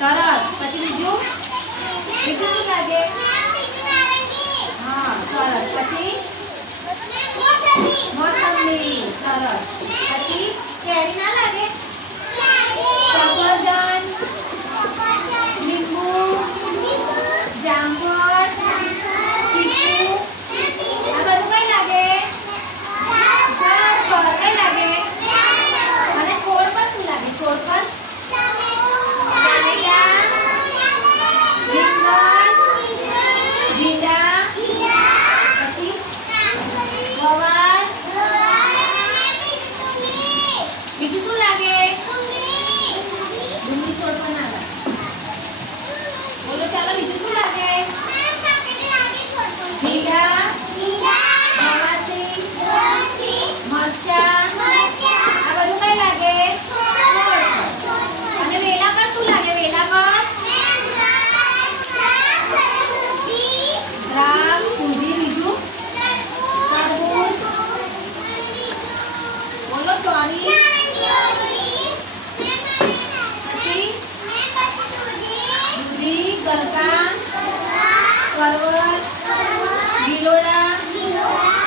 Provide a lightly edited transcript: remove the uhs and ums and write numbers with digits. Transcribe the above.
સરસ. પછી બીજું બીજું શું લાગે? હા સરસ. પછી મોસંબી. સરસ. પછી કેરી ના લાગે? સફરજન, લીંબુ, જામફળ, ચીકુ. આ બધું કઈ લાગે? ઝાડ પર. કઈ લાગે? અને છોડ પર શું લાગે? છોડ પર ટામેટા, રીંગણ, ભીંડા, પછી ગવાર. બીજું શું લાગે? ડુંગળી છોડ પર ના લાગે. બોલો ચાલો બીજું શું લાગે? ભીંડા, ગવાસી, મરચાં. આ બધું કઈ લાગે? અને વેલા પર શું લાગે? વેલા પર દ્રાક્ષ, દૂધી. બીજું તરબૂચ. બોલો ચોરી. પછી દૂધી, ગલકા, પરવળ, ગિલોડા.